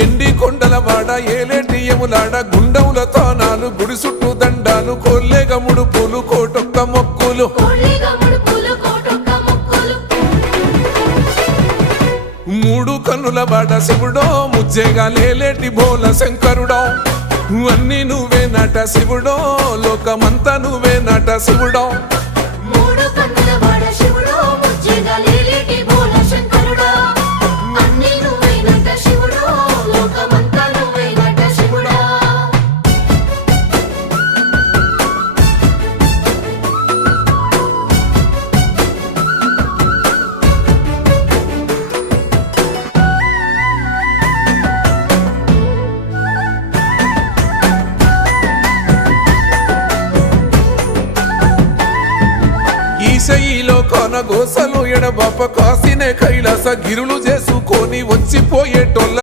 ఎండి కొండల వాడ ఏలేటియములాడ గుండముల తానాలు గుడి చుట్టూ దండాలు కొల్లేగ ముడుపులు కోటొక్క మొక్కులు మూడు కన్నుల వాడ శివుడో ముజ్జేగా లేలేటి బోల శంకరుడో అన్ని నువ్వే నట శివుడో లోకమంతా నువ్వే నట శివుడో ఈశయిలో కొనగోసలు ఎడబాప కాసినే కైలాస గిరులు చేసుకొని వచ్చిపోయేటోళ్ళ